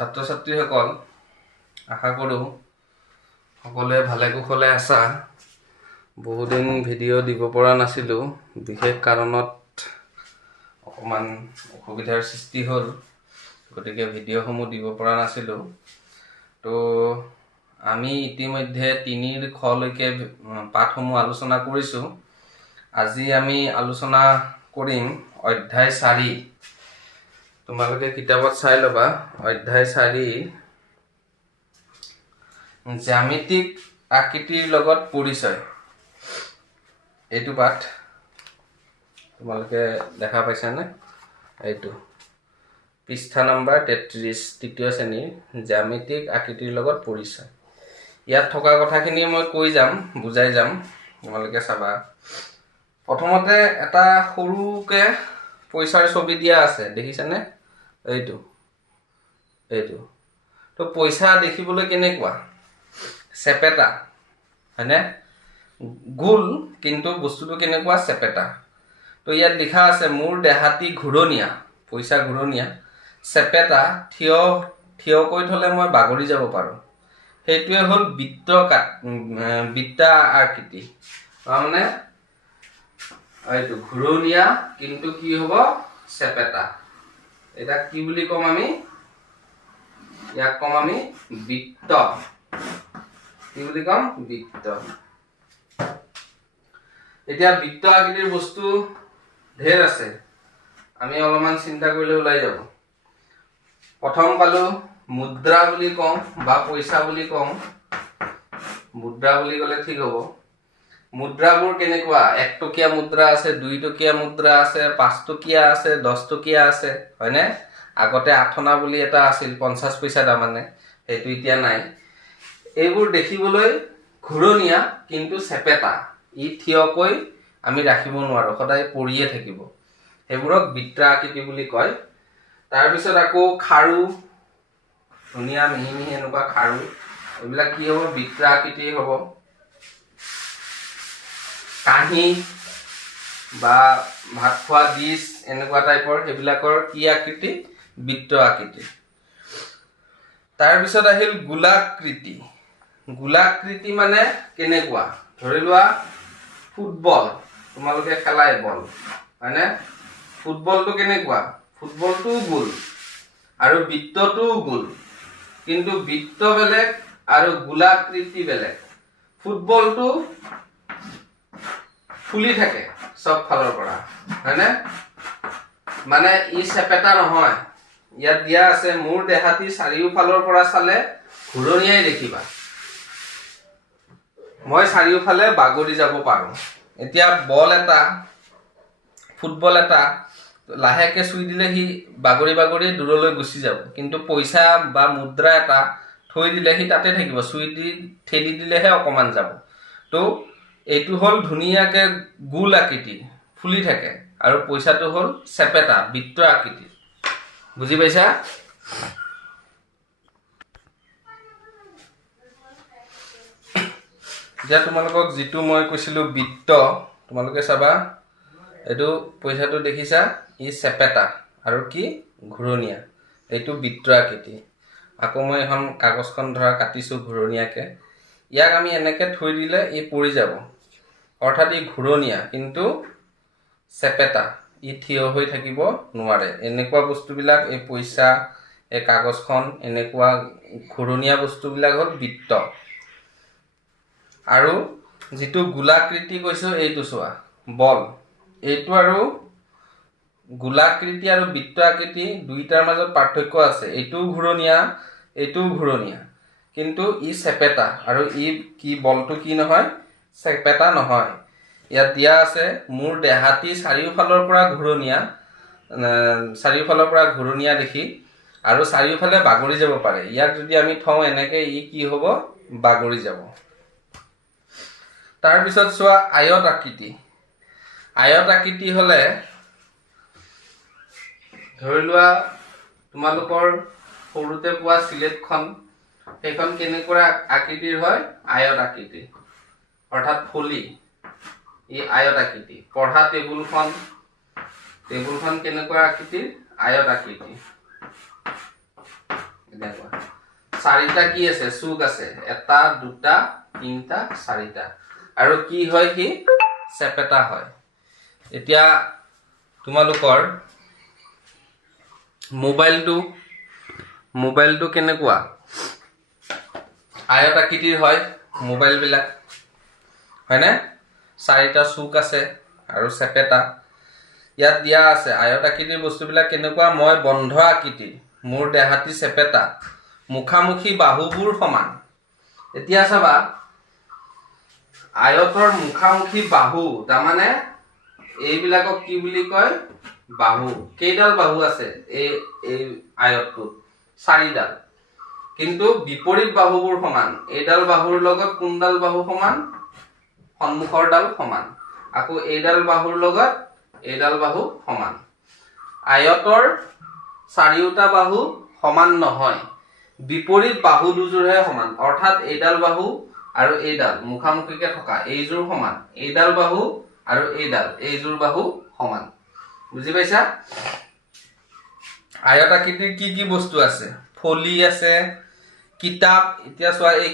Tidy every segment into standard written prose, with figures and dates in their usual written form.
ছাত্ৰ ছাত্ৰীসকল আশা কৰোঁ সকলোৱে ভালে কুশলে আছা। বহুদিন ভিডিঅ' দিব পৰা নাছিলোঁ, বিশেষ কাৰণত অকণমান অসুবিধাৰ সৃষ্টি হ'ল, গতিকে ভিডিঅ'সমূহ দিব পৰা নাছিলোঁ। তো আমি ইতিমধ্যে 3ৰ খলৈকে পাঠসমূহ আলোচনা কৰিছোঁ। আজি আমি আলোচনা কৰিম অধ্যায় 4। তোমালোকে কিতাপত চাই ল'বা। অধ্যায় 4 জ্যামিতিক আকৃতিৰ লগত পৰিচয়। এইটো পাঠ তোমালোকে দেখা পাইছানে? এইটো পৃষ্ঠা নম্বৰ 33, তৃতীয় শ্ৰেণীৰ জ্যামিতিক আকৃতিৰ লগত পৰিচয়। ইয়াত থকা কথাখিনি মই কৈ যাম, বুজাই যাম, তোমালোকে চাবা। প্ৰথমতে এটা সৰুকে পইচাৰ ছবি দিয়া আছে, দেখিছানে? এইটো তো পইচা দেখিবলৈ কেনেকুৱা? চেপেটা, হয়নে? গোল, কিন্তু বস্তুটো কেনেকুৱা? চেপেটা। তো ইয়াত লিখা আছে মোৰ দেহাতি ঘূৰণীয়া, পইচা ঘূৰণীয়া, চেপেটা, থিয়কৈ থ'লে মই বাগৰি যাব পাৰোঁ। সেইটোৱে হ'ল বৃত্তা আকৃতি। তাৰমানে এইটো ঘূৰণীয়া, কিন্তু কি হ'ব? চেপেটা। এটা কি বুলি ক'ম আমি? ইয়াক ক'ম আমি বৃত্ত। কি বুলি ক'ম? বৃত্ত। এতিয়া বৃত্ত আকৃতিৰ বস্তু ঢেৰ আছে, আমি অলপমান চিন্তা কৰিলে ওলাই যাব। প্ৰথম পালো মুদ্ৰা বুলি কওঁ বা পইচা বুলি কওঁ। মুদ্ৰা বুলি ক'লে ঠিক হ'ব। মুদ্ৰাবোৰ কেনেকুৱা? 1 টকীয়া মুদ্ৰা আছে, 2 টকীয়া মুদ্ৰা আছে, 5 টকীয়া আছে, 10 টকীয়া আছে, হয়নে? আগতে 8 অনা বুলি এটা আছিল, 50 পইচা তাৰমানে, সেইটো এতিয়া নাই। এইবোৰ দেখিবলৈ ঘূৰণীয়া, কিন্তু চেপেটা। ই থিয়কৈ আমি ৰাখিব নোৱাৰোঁ, সদায় পৰিয়ে থাকিব। সেইবোৰক বৃত্তা আকৃতি বুলি কয়। তাৰপিছত আকৌ খাৰু, ধুনীয়া মিহি মিহি এনেকুৱা খাৰু, এইবিলাক কি হ'ব? বৃত্তা আকৃতি হ'ব। কাঁহী বা ভাত খোৱা ডিছ, এনেকুৱা টাইপৰ, সেইবিলাকৰ কি আকৃতি? বৃত্ত আকৃতি। তাৰপিছত আহিল গোলাকৃতি। গোলাকৃতি মানে কেনেকুৱা? ধৰি লোৱা ফুটবল, তোমালোকে খেলাই বল, হয়নে? ফুটবলটো কেনেকুৱা? ফুটবলটোও গোল আৰু বৃত্তটোও গোল, কিন্তু বৃত্ত বেলেগ আৰু গোলাকৃতি বেলেগ। ফুটবলটো ফুলি থাকে চব ফালৰ পৰা, হয়নে? মানে ই চেপেটা নহয়। ইয়াত দিয়া আছে মোৰ দেহাতি চাৰিওফালৰ পৰা চালে ঘূৰণীয়াই দেখিবা, মই চাৰিওফালে বাগৰি যাব পাৰোঁ। এতিয়া বল এটা, ফুটবল এটা লাহেকে চুই দিলে সি বাগৰি বাগৰি দূৰলৈ গুচি যাব, কিন্তু পইচা বা মুদ্ৰা এটা থৈ দিলে সি তাতে থাকিব, চুই দি ঠেলি দিলেহে অকণমান যাব। তো এইটো হ'ল ধুনীয়াকে গোল আকৃতি, ফুলি থাকে, আৰু পইচাটো হ'ল চেপেটা, বৃত্ত আকৃতি। বুজি পাইছা? এতিয়া তোমালোকক যিটো মই কৈছিলোঁ বৃত্ত, তোমালোকে চাবা, এইটো পইচাটো দেখিছা, ই চেপেটা আৰু কি? ঘূৰণীয়া। এইটো বৃত্ত আকৃতি। আকৌ মই এখন কাগজখন ধৰা কাটিছোঁ ঘূৰণীয়াকৈ, ইয়াক আমি এনেকৈ থৈ দিলে ই পৰি যাব, অৰ্থাৎ ই ঘূৰণীয়া কিন্তু চেপেটা, ই থিয় হৈ থাকিব নোৱাৰে। এনেকুৱা বস্তুবিলাক, এই পইচা, এই কাগজখন, এনেকুৱা ঘূৰণীয়া বস্তুবিলাক হ'ল বৃত্ত। আৰু যিটো গোলাকৃতি কৈছোঁ, এইটো চোৱা, বল, এইটো আৰু গোলাকৃতি আৰু বৃত্ত আকৃতি দুইটাৰ মাজত পাৰ্থক্য আছে। এইটোও ঘূৰণীয়া, এইটোও ঘূৰণীয়া, কিন্তু ই চেপেটা। আৰু ই কি? বলটো কি নহয়? চেপেটা নহয়। ইয়াত দিয়া আছে মোৰ দেহাতি চাৰিওফালৰ পৰা ঘূৰণীয়া দেখি আৰু চাৰিওফালে বাগৰি যাব পাৰে। ইয়াক যদি আমি থওঁ এনেকৈ, ই কি হ'ব? বাগৰি যাব। তাৰপিছত চোৱা আয়ত আকৃতি। আয়ত আকৃতি হ'লে ধৰি লোৱা তোমালোকৰ সৰুতে পোৱা চিলেটখন, সেইখন কেনেকুৱা আকৃতিৰ হয়? আয়ত আকৃতি, অৰ্থাৎ ফলি, ই আয়ত আকৃতি। পঢ়া টেবুলখন কেনেকুৱা আকৃতিৰ? আয়ত আকৃতি। এনেকুৱা চাৰিটা কি আছে চুক আছে এটা দুটা তিনটা চাৰিটা আৰু কি হয় কি চেপেটা হয় এতিয়া তোমালোকৰ মোবাইলটো কেনেকুৱা আয়ত আকৃতিৰ হয় মোবাইল বিলাক হয়নে চাৰিটা চুক আছে আৰু চেপেটা ইয়াত দিয়া আছে আয়ত আকৃতিৰ বস্তুবিলাক কেনেকুৱা মই বন্ধ আকৃতিৰ মোৰ দেহাতি চেপেটা মুখামুখি বাহুবোৰ সমান এতিয়া চাবা আয়তৰ মুখামুখি বাহু তাৰমানে এইবিলাকক কি বুলি কয় বাহু কেইডাল বাহু আছে এই আয়তটো চাৰিডাল কিন্তু বিপৰীত বাহুবোৰ সমান এইডাল বাহুৰ লগত কোনডাল বাহু সমান সন্মুখৰ ডাল সমান আকৌ এইডাল বাহুৰ লগত এইডাল বাহু সমান আয়তৰ চাৰিওটা বাহু সমান নহয় বিপৰীত বাহু দুযোৰহে সমান অৰ্থাৎ এইডাল বাহু আৰু এইডাল মুখামুখিকে থকা এইযোৰ সমান এইডাল বাহু আৰু এইযোৰ বাহু সমান বুজি পাইছা আয়ত আকৃতিৰ কি কি বস্তু আছে ফলি আছে কিতাপ এতিয়া চোৱা এই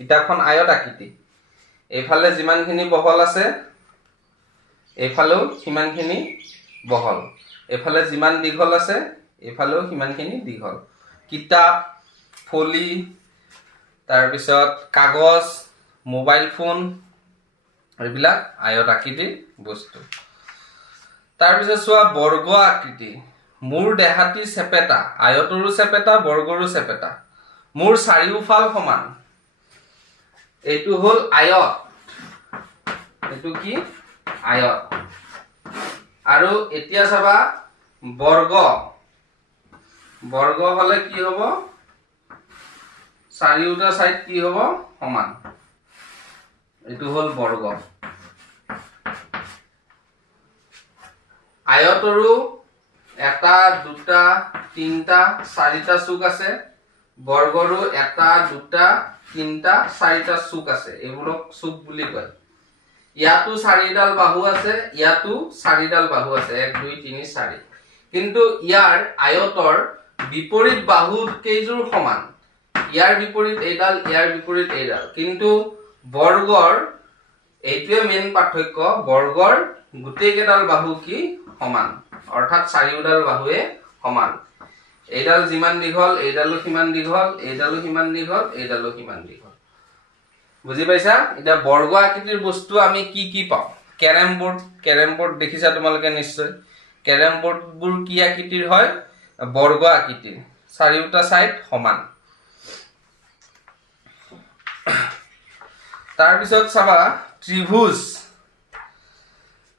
কিতাপখন আয়ত আকৃতি এইফালে যিমানখিনি বহল আছে এইফালেও সিমানখিনি বহল এইফালে যিমান দীঘল আছে এইফালেও সিমানখিনি দীঘল কিতাপ ফলি তাৰপিছত কাগজ মোবাইল ফোন এইবিলাক আয়ত আকৃতিৰ বস্তু তাৰপিছত চোৱা বৰ্গ আকৃতি মোৰ দেহাতি চেপেটা আয়তৰো চেপেটা বৰ্গৰো চেপেটা মোৰ চাৰিওফাল সমান এইটো হ'ল আয়ত এইটো কি আয়ত আৰু এতিয়া চাবা বৰ্গ হলে কি হ'ব চাৰিওটা সাইড কি হ'ব সমান এইটো হ'ল বৰ্গ আয়তৰো এটা দুটা তিনটা চাৰিটা চুক আছে বৰ্গৰো এটা দুটা তিনটা চাৰিটা চুক আছে এইবোৰক চুক বুলি কয় ইয়াতো চাৰিডাল বাহু আছে ইয়াতো চাৰিডাল বাহু আছে 1 2 3 4 কিন্তু ইয়াৰ আয়তৰ বিপৰীত বাহু কেইযোৰ সমান ইয়াৰ বিপৰীত এইডাল ইয়াৰ বিপৰীত এইডাল কিন্তু বৰ্গৰ এইটোৱে মেইন পাৰ্থক্য বৰ্গৰ গোটেই কেইডাল বাহু কি সমান অৰ্থাৎ চাৰিওডাল বাহুৱে সমান এইডাল যিমান দীঘল এইডালো সিমান দীঘল এইডালো সিমান দীঘল এইডালো সিমান দীঘল বুজি পাইছা এটা বৰ্গ আকৃতিৰ বস্তু আমি কি পাওঁ কেৰম বোৰ্ড দেখিছা তোমালোকে নিশ্চয় কেৰম বোৰ্ডবোৰ কি আকৃতিৰ হয় বৰ্গ আকৃতিৰ চাৰিওটা সাইড সমান তাৰ পিছত চাবা ত্ৰিভুজ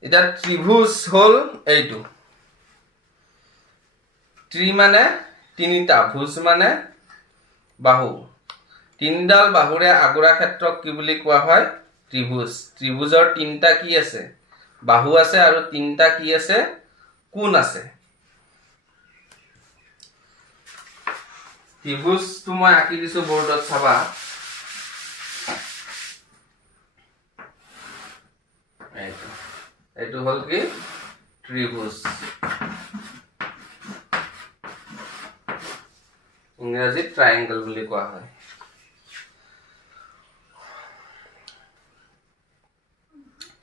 এটা ত্ৰিভুজ হল এইটো ত্ৰি মানে তিনিটা ভুজ মানে বাহু তিনডাল বাহুৰে আগুৰা ক্ষেত্ৰক কি বুলি কোৱা হয় ত্ৰিভুজৰ তিনটা কি আছে বাহু আছে আৰু তিনটা কি আছে কোণ আছে ত্ৰিভুজটো মই আঁকি দিছো বৰ্ডত চাবা এইটো হল কি ত্ৰিভুজ ইংৰাজীত ট্ৰায়াঙ্গল বুলি কোৱা হয়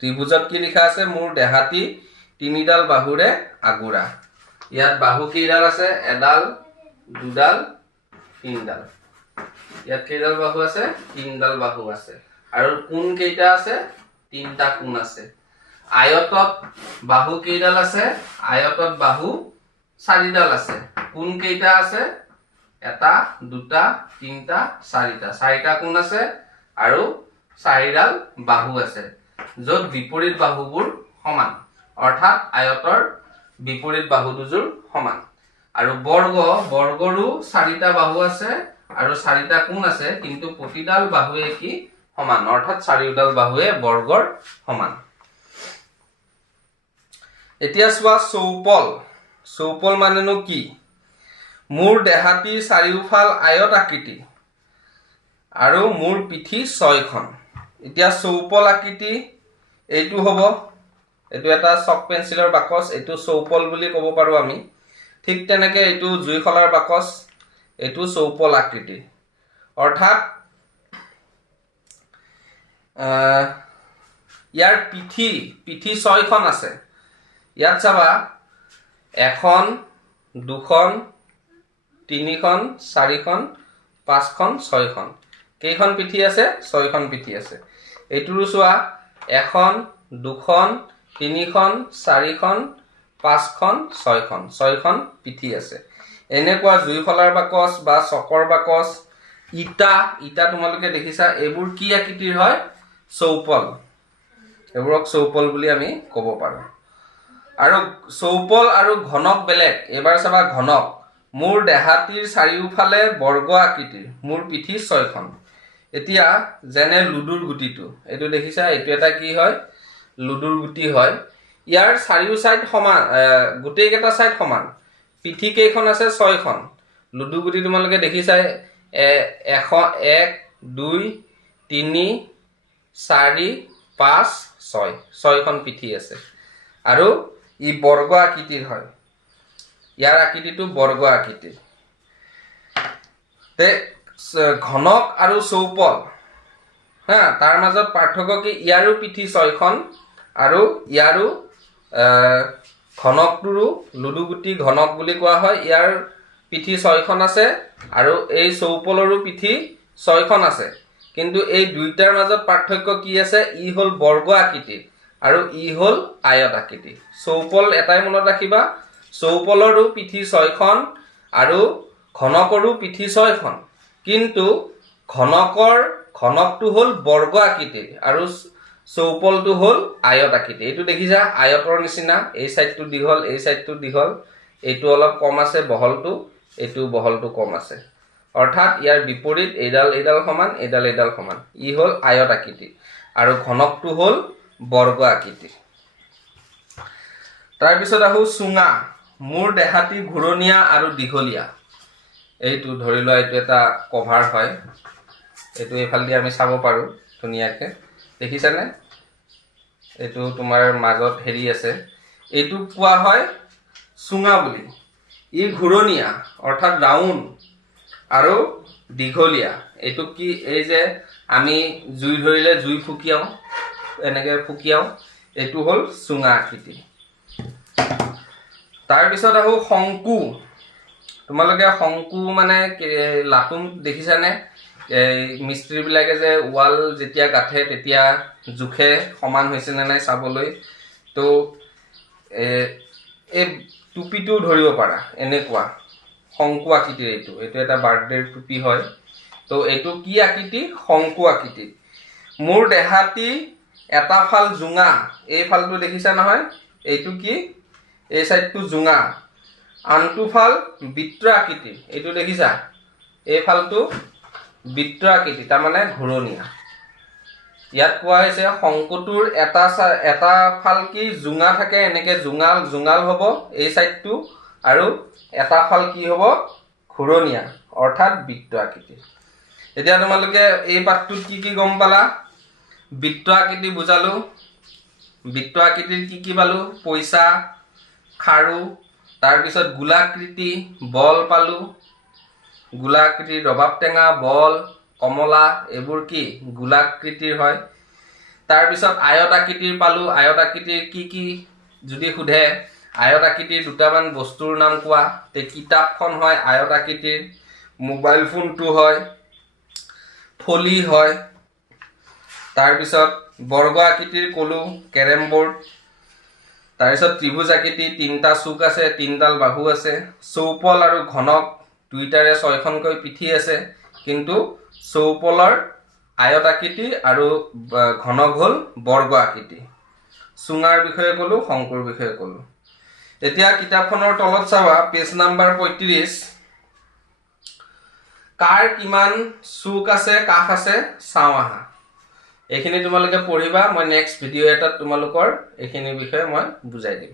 ত্ৰিভুজত কি লিখা আছে মোৰ দেহাতি তিনিডাল বাহুৰে আগুৰা ইয়াত বাহু কেইডাল আছে এডাল দুডাল তিনডাল ইয়াত কেইডাল বাহু আছে তিনডাল বাহু আছে আৰু কোণ কেইটা আছে তিনটা কোণ আছে আয়তত বাহু কেইডাল আছে আয়তত বাহু চাৰিডাল আছে কোণ কেইটা আছে এটা দুটা তিনটা চাৰিটা কোণ আছে আৰু চাৰিডাল বাহু আছে য'ত বিপৰীত বাহুবোৰ সমান অৰ্থাৎ আয়তৰ বিপৰীত বাহু দুযোৰ সমান আৰু বৰ্গৰো চাৰিটা বাহু আছে আৰু চাৰিটা কোণ আছে কিন্তু প্ৰতিডাল বাহুৱে কি সমান অৰ্থাৎ চাৰিওডাল বাহুৱে বৰ্গৰ সমান এতিয়া চোৱা চৌপল মানেনো কি মোৰ দেহাতি চাৰিওফাল আয়ত আকৃতি আৰু মোৰ পিঠি 6খন এতিয়া চৌপল আকৃতি এইটো হ'ব এইটো এটা চক পেন্সিলৰ বাকচ এইটো চৌপল বুলি ক'ব পাৰো আমি ঠিক তেনেকে এইটো জুই খলাৰ বাকচ এইটো চৌপল আকৃতিৰ অৰ্থাৎ ইয়াৰ পিঠি 6খন আছে ইয়াত চাবা 1খন 2খন 3খন 4খন 5খন 6খন কেইখন পিঠি আছে 6খন পিঠি আছে এইটোৰো চোৱা 1খন 2খন 3খন 4খন 5খন 6খন পিঠি আছে এনেকুৱা জুইফলাৰ বাকচ বা চকৰ বাকচ ইটা তোমালোকে দেখিছা এইবোৰ কি আকৃতিৰ হয় চৌপল এইবোৰক চৌপল বুলি আমি ক'ব পাৰো আৰু চৌপল আৰু ঘনক বেলেগ এবাৰ চাবা ঘনক মোৰ দেহাতিৰ চাৰিওফালে বৰ্গ আকৃতিৰ মোৰ পিঠি 6খন এতিয়া যেনে লুডুৰ গুটিটো এইটো দেখিছা এইটো এটা কি হয় লুডুৰ গুটি হয় ইয়াৰ চাৰিও সাইড সমান গুটেই কেইটা সাইড সমান পিঠি কেইখন আছে 6খন লুডু গুটি তোমালোকে দেখিছা 1 2 3 4 5 6খন পিঠি আছে আৰু ই বৰ্গ আকৃতিৰ হয় ইয়াৰ আকৃতিটো বৰ্গ আকৃতিৰ তে ঘনক আৰু চৌপল হা তাৰ মাজত পাৰ্থক্য কি ইয়াৰো পিঠি 6খন আৰু ইয়াৰো ঘনকটোৰো লুডু গুটি ঘনক বুলি কোৱা হয় ইয়াৰ পিঠি 6খন আছে আৰু এই চৌপলৰো পিঠি 6খন আছে কিন্তু এই দুইটাৰ মাজত পাৰ্থক্য কি আছে ই হল বৰ্গ আকৃতি আৰু ই হল আয়ত আকৃতি চৌপল এটাই মনত ৰাখিবা চৌপলৰো পিঠি 6খন আৰু ঘনকৰো পিঠি 6খন কিন্তু ঘনকটো হল বৰ্গ আকৃতি আৰু চৌপলটো হল আয়ত আকৃতি এইটো দেখিছা আয়তৰ নিচিনা এই সাইডটো দীঘল এই সাইডটো দীঘল এইটো অলপ কম আছে বহলটো এইটো বহলটো কম আছে অৰ্থাৎ ইয়াৰ বিপৰীত এইডাল সমান এইডাল সমান ই হল আয়ত আকৃতি আৰু ঘনকটো হল বৰ্গ আকৃতি তাৰ পিছত আহো চুঙা মোৰ দেহাতি ঘূৰণীয়া আৰু দীঘলীয়া এইটো ধৰি লোৱা এইটো এটা কভাৰ হয় এইটো এফালদি আমি চাব পাৰো ধুনিয়াকে দেখিছানে এইটো তোমাৰ মাজত হেৰি আছে এইটো কোৱা হয় চুঙা বুলি ই ঘূৰণীয়া অৰ্থাৎ ৰাউণ্ড আৰু দীঘলীয়া এইটো কি এই যে আমি জুই ধৰিলে জুই ফুকিয়াও এনেকে ফুকিয়াও এইটো হল চুঙা আকৃতি তাৰ পিছত আহো শংকু তোমালোকে শংকু মানে লাটুম দেখিছানে মিস্ত্ৰী বিলাকে যে ওয়াল যেতিয়া গাঠে তেতিয়া জুখে সমান হৈছে নে নাই চাবলৈ তো এই টুপিটো ধৰিব পাৰা এনেকুৱা শংকু আকৃতিৰ এইটো এটা বাৰ্থডে টুপি হয় তো এইটো কি আকৃতি শংকু আকৃতি মোৰ দেহাতি এটা ফাল জুঙা এই ফালটো দেখিছা নহয় এইটো কি এই সাইডটো জুঙা আনটো ফাল বৃত্ত আকৃতি এইটো দেখিছা এই ফালটো বৃত্ত আকৃতি তাৰ মানে ঘূৰণীয়া ইয়াত কোৱা হৈছে শংকুটোৰ এটা ফাল কি জুঙা থাকে এনেকে জুঙাল হ'ব এই সাইডটো আৰু এটা ফাল কি হ'ব ঘূৰণীয়া অৰ্থাৎ বৃত্ত আকৃতি এতিয়া তোমালোকে এই পাঠটোত কি গম পালা বৃত্ত আকৃতি বুজালো বৃত্ত আকৃতিৰ কি পালো পইচা খাৰু তাৰ পিছত গোলাকৃতি বল পালো গোলাকৃতিৰ ৰবাব টেঙা বল কমলা এইবোৰ কি গোলাকৃতিৰ হয় তাৰ পিছত আয়ত আকৃতিৰ পালো আয়ত আকৃতিৰ কি যদি সুধে আয়ত আকৃতিৰ দুটামান বস্তুৰ নাম কোৱা তে কিতাপখন হয় আয়ত আকৃতিৰ মোবাইল ফোনটো হয় ফলি হয় তাৰ পিছত বৰ্গ আকৃতিৰ কলো কেৰম বোৰ্ড তাৰ পিছত ত্ৰিভুজ আকৃতি তিনটা চুক আছে তিনডাল বাহু আছে চৌপল আৰু ঘনক দুইটাৰে 6খনকৈ পিঠি আছে কিন্তু চৌপলৰ আয়ত আকৃতি আৰু ঘনক হল বৰ্গ আকৃতি চুঙাৰ বিষয়ে কলো শংকুৰ বিষয়ে কলো এতিয়া কিতাপখনৰ তলত চাবা পেজ নাম্বাৰ 35 কাৰ কিমান চুক আছে কাষ আছে চাও আহা এইখিনি তোমালোকে পঢ়িবা মই নেক্সট ভিডিও এটাত তোমালোকৰ এইখিনি বিষয়ে মই বুজাই দিম